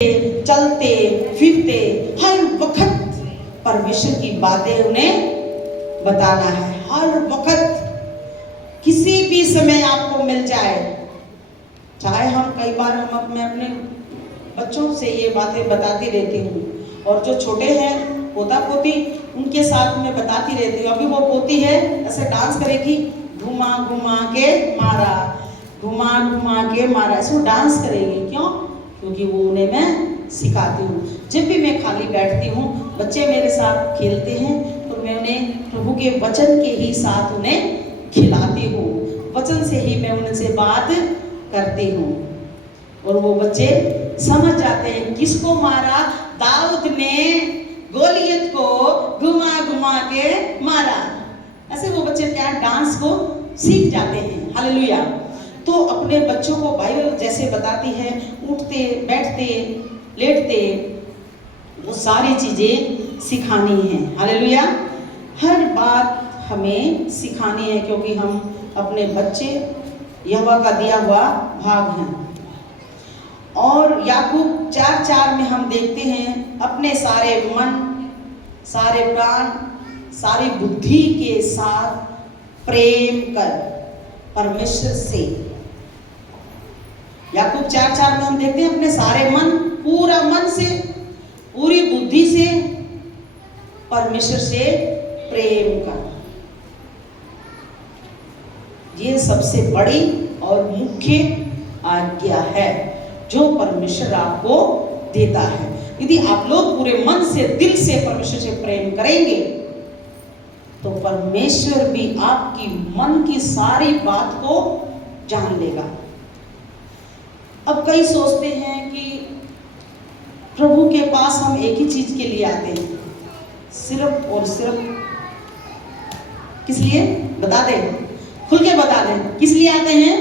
चलते फिरते हर वक्त परमेश्वर की बातें उन्हें बताना है। हर वक्त किसी भी समय आपको मिल जाए, चाहे हम कई बार हम अपने बच्चों से ये बातें बताती रहती हूँ, और जो छोटे हैं पोता पोती उनके साथ में बताती रहती हूँ। अभी वो पोती है ऐसे डांस करेगी, घुमा घुमा के मारा, घुमा घुमा के मारा, ऐसे डांस करेगी। क्यों? क्योंकि वो उन्हें मैं सिखाती हूँ। जब भी मैं खाली बैठती हूँ, बच्चे मेरे साथ खेलते हैं, तो मैं उन्हें प्रभु के वचन के ही साथ उन्हें खिलाती हूँ, वचन से ही मैं उनसे बात करती हूँ, और वो बच्चे समझ जाते हैं किसको मारा। दाऊद ने गोलियत को घुमा घुमा के मारा। ऐसे वो बच्चे क्या डांस को सीख जाते हैं। हालेलुया। तो अपने बच्चों को बाइबल जैसे बताती है, उठते बैठते लेटते वो सारी चीजें सिखानी है। हालेलुया। हर बात हमें सिखानी है, क्योंकि हम अपने बच्चे यहोवा का दिया हुआ भाग हैं। और याकूब 4:4 में हम देखते हैं, अपने सारे मन, सारे प्राण, सारी बुद्धि के साथ प्रेम कर परमेश्वर से। याकूब 4:4 में हम देखते हैं, अपने सारे मन, पूरा मन से, पूरी बुद्धि से परमेश्वर से प्रेम कर। ये सबसे बड़ी और मुख्य आज्ञा है जो परमेश्वर आपको देता है। यदि आप लोग पूरे मन से, दिल से परमेश्वर से प्रेम करेंगे, तो परमेश्वर भी आपकी मन की सारी बात को जान लेगा। अब कई सोचते हैं कि प्रभु के पास हम एक ही चीज के लिए आते हैं, सिर्फ और सिर्फ किस लिए? बता दें, खुल के बता दें, किस लिए आते हैं?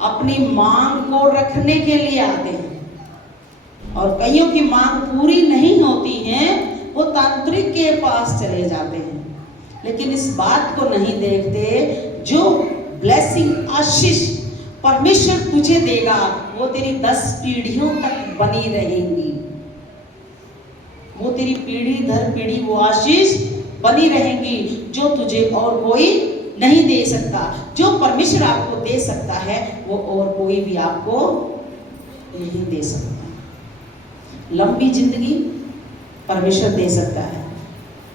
अपनी मांग को रखने के लिए आते हैं। और कईयों की मांग पूरी नहीं होती है, वो तांत्रिक के पास चले जाते हैं, लेकिन इस बात को नहीं देखते, जो ब्लेसिंग, आशीष परमेश्वर तुझे देगा, वो तेरी 10 पीढ़ियों तक बनी रहेंगी। वो तेरी पीढ़ी दर पीढ़ी वो आशीष बनी रहेंगी, जो तुझे और कोई नहीं दे सकता। जो परमेश्वर आपको दे सकता है, वो और कोई भी आपको नहीं दे सकता। लंबी जिंदगी परमेश्वर दे सकता है,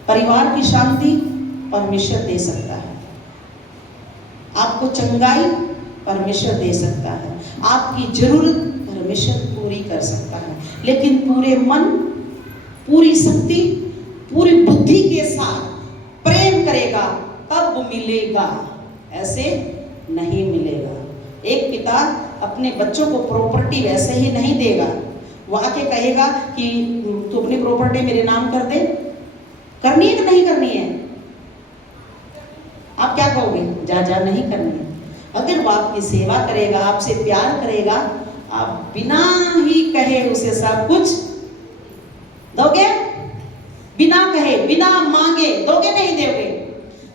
परिवार की शांति परमेश्वर दे सकता है, आपको चंगाई परमेश्वर दे सकता है, आपकी जरूरत परमेश्वर पूरी कर सकता है। लेकिन पूरे मन, पूरी शक्ति, पूरी बुद्धि के साथ प्रेम करेगा तब मिलेगा, ऐसे नहीं मिलेगा। एक पिता अपने बच्चों को प्रॉपर्टी वैसे ही नहीं देगा। वो आके कहेगा कि तू अपनी प्रॉपर्टी मेरे नाम कर दे, करनी है कि नहीं करनी है? आप क्या कहोगे? जा जा, नहीं करनी है। अगर वो आपकी सेवा करेगा, आपसे प्यार करेगा, आप बिना ही कहे उसे सब कुछ दोगे? बिना कहे, बिना मांगे दोगे? नहीं दोगे।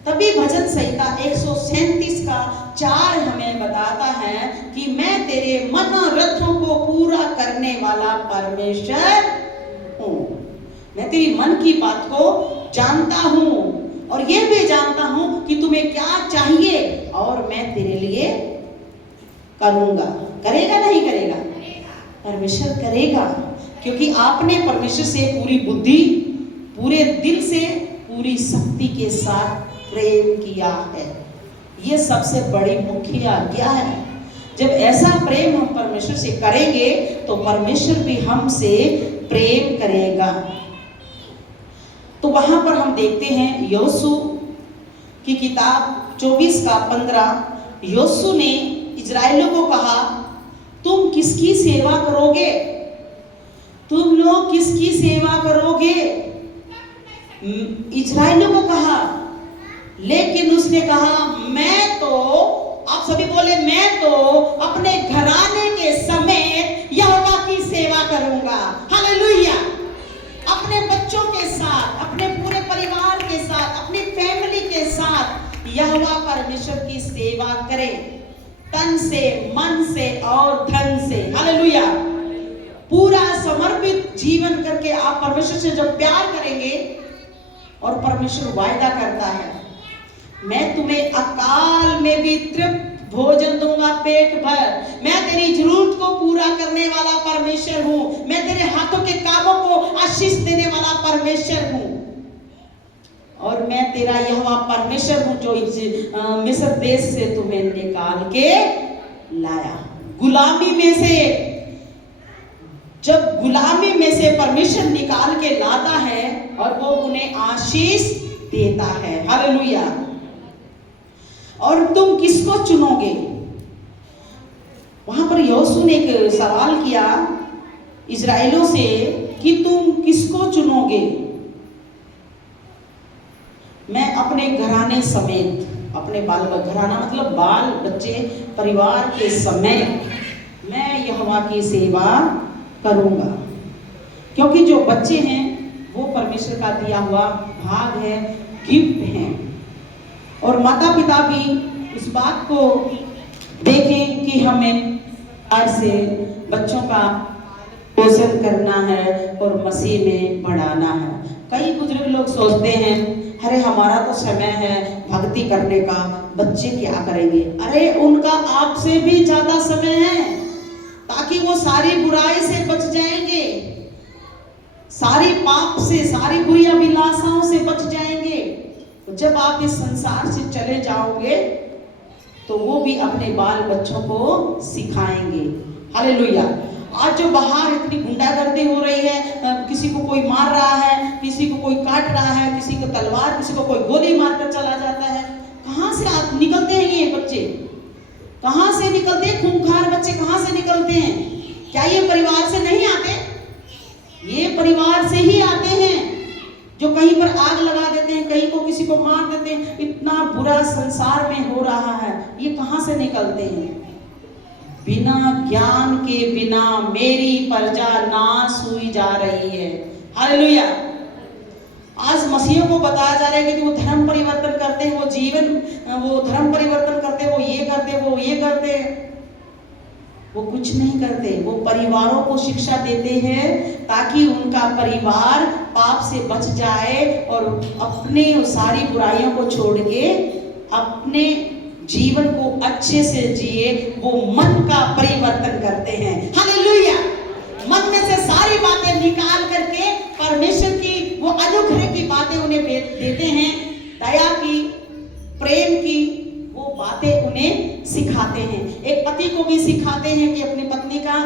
तभी भजन संहिता 137 का 4 हमें बताता है कि मैं तेरे मनोरथों को पूरा करने वाला परमेश्वर हूँ। मैं तेरी मन की बात को जानता हूँ, और ये भी जानता हूँ कि तुम्हें क्या चाहिए, और मैं तेरे लिए करूँगा। करेगा नहीं करेगा? परमेश्वर करेगा, क्योंकि आपने परमेश्वर से पूरी बुद्धि, पूरे दिल से, पूरी शक्ति के साथ प्रेम किया है। ये सबसे बड़ी मुख्य आज्ञा है। जब ऐसा प्रेम हम परमेश्वर से करेंगे, तो परमेश्वर भी हमसे प्रेम करेगा। तो वहां पर हम देखते हैं योशू की किताब 24:15। योशू ने इजराइलियों को कहा, तुम किसकी सेवा करोगे? तुम लोग किसकी सेवा करोगे? इजराइलियों को कहा, लेकिन उसने कहा, मैं तो, आप सभी बोले, मैं तो अपने घराने के समेत यहोवा की सेवा करूंगा। हालेलुया। अपने बच्चों के साथ, अपने पूरे परिवार के साथ, अपनी फैमिली के साथ यहोवा परमेश्वर की सेवा करें, तन से, मन से और धन से। हालेलुया। पूरा समर्पित जीवन करके आप परमेश्वर से जब प्यार करेंगे, और परमेश्वर वायदा करता है, मैं तुम्हें अकाल में भी तृप्त भोजन दूंगा पेट भर, मैं तेरी जरूरत को पूरा करने वाला परमेश्वर हूं, मैं तेरे हाथों के कामों को आशीष देने वाला परमेश्वर हूं, और मैं तेरा यहोवा परमेश्वर हूं जो मिस्र देश से तुम्हें निकाल के लाया। गुलामी में से, जब गुलामी में से परमेश्वर निकाल के लाता है और वो उन्हें आशीष देता है। हालेलुया। और तुम किसको चुनोगे? वहां पर यहोशू ने एक सवाल किया इजराइलों से कि तुम किसको चुनोगे? मैं अपने घराने समेत, अपने घराना मतलब बाल बच्चे परिवार के समेत मैं यहोवा की सेवा करूंगा, क्योंकि जो बच्चे हैं वो परमेश्वर का दिया हुआ भाग है, गिफ्ट है। और माता पिता भी इस बात को देखें कि हमें आज से बच्चों का पोषण करना है और मसीह में बढ़ाना है। कई बुजुर्ग लोग सोचते हैं, अरे हमारा तो समय है भक्ति करने का, बच्चे क्या करेंगे? अरे उनका आपसे भी ज्यादा समय है, ताकि वो सारी बुराई से बच जाएंगे, सारी पाप से, सारी बुरी अभिलाषाओं से बच जाएंगे। जब आप इस संसार से चले जाओगे तो वो भी अपने बाल बच्चों को सिखाएंगे। हालेलुया। आज जो बाहर इतनी गुंडागर्दी हो रही है, किसी को कोई मार रहा है, किसी को कोई काट रहा है, किसी को तलवार, किसी को कोई गोली मारकर चला जाता है, कहां से निकलते हैं ये बच्चे? कहां से निकलते हैं? खूंखार बच्चे कहां से निकलते हैं? क्या ये परिवार से नहीं आते? ये परिवार से ही आते हैं, जो कहीं पर आग लगा देते हैं, कहीं को किसी को मार देते हैं। इतना बुरा संसार में हो रहा है, ये कहां से निकलते हैं? बिना ज्ञान के बिना मेरी प्रजा नाश हुई जा रही है। हालेलुया। आज मसीहों को बताया जा रहा है कि वो धर्म परिवर्तन करते हैं, वो धर्म परिवर्तन करते हैं, वो ये करते हैं। वो कुछ नहीं करते, वो परिवारों को शिक्षा देते हैं ताकि उनका परिवार पाप से बच जाए और अपने सारी बुराइयों को छोड़ के अपने जीवन को अच्छे से जिए। वो मन का परिवर्तन करते हैं। हालेलुया। मन में से सारी बातें निकाल करके परमेश्वर की वो अनुग्रह की बातें उन्हें देते हैं, दया की, प्रेम की वो बातें उन्हें सिखाते हैं। एक पति को भी सिखाते हैं कि अपनी पत्नी का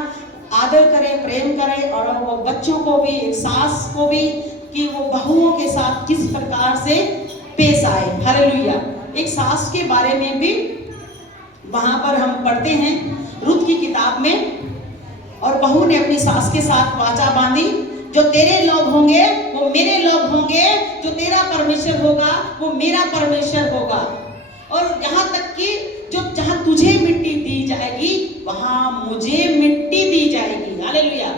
आदर करे, प्रेम करे, और वो बच्चों को भी, एक सास को भी, कि वो बहुओं के साथ किस प्रकार से पेश आए। हालेलुया। एक सास के बारे में भी वहां पर हम पढ़ते हैं रूत की किताब में, और बहू ने अपनी सास के साथ वाचा बांधी, जो तेरे लोग होंगे वो मेरे लोग होंगे, जो तेरा परमेश्वर होगा वो मेरा परमेश्वर होगा, और यहाँ तक कि जो जहां तुझे मिट्टी दी जाएगी वहां मुझे मिट्टी दी जाएगी। हालेलुया।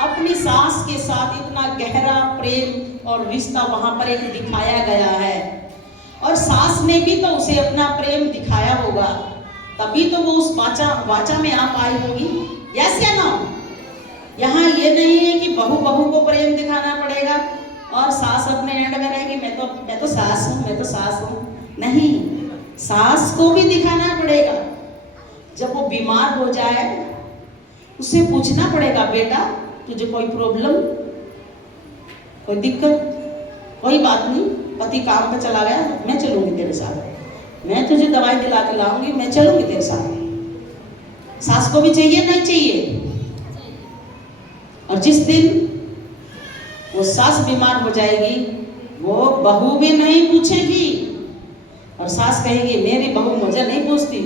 अपनी सास के साथ इतना गहरा प्रेम और रिश्ता वहां पर एक दिखाया गया है, और सास ने भी तो उसे अपना प्रेम दिखाया होगा, तभी तो वो उस वाचा में आ पाई होगी। यस या नो? यहाँ ये नहीं है कि बहू को प्रेम दिखाना पड़ेगा और सास अपने एंड में रहेगी, मैं तो सास हूँ। नहीं, सास को भी दिखाना पड़ेगा। जब वो बीमार हो जाए उससे पूछना पड़ेगा, बेटा तुझे कोई प्रॉब्लम, कोई दिक्कत? कोई बात नहीं, पति काम पे चला गया, मैं चलूंगी तेरे साथ, मैं तुझे दवाई दिला के लाऊंगी, मैं चलूंगी तेरे साथ। सास को भी चाहिए नहीं चाहिए? और जिस दिन वो सास बीमार हो जाएगी वो बहू भी नहीं पूछेगी, और सास कहेगी मेरी बहू मुझे नहीं पूछती।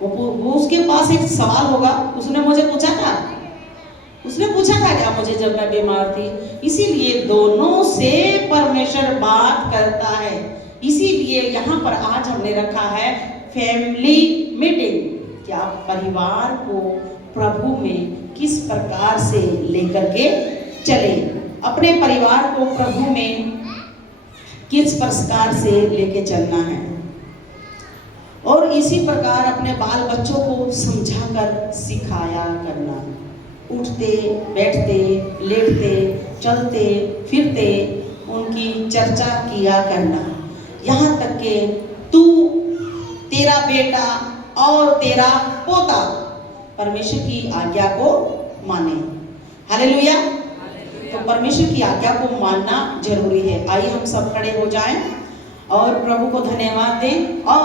वो उसके पास एक सवाल होगा, उसने मुझे पूछा था क्या मुझे जब मैं बीमार थी? इसीलिए दोनों से परमेश्वर बात करता है। इसीलिए यहाँ पर आज हमने रखा है फैमिली मीटिंग, कि आप परिवार को प्रभु में किस प्रकार से लेकर के चले, अपने परिवार को प्रभु में किस प्रकार से लेके चलना है, और इसी प्रकार अपने बाल बच्चों को समझाकर सिखाया करना। उठते बैठते लेटते चलते फिरते उनकी चर्चा किया करना, यहाँ तक कि तू, तेरा बेटा और तेरा पोता परमेश्वर की आज्ञा को माने। हालेलुया। तो परमेश्वर की आज्ञा को मानना जरूरी है। आइए हम सब खड़े हो जाएं और प्रभु को धन्यवाद दें। और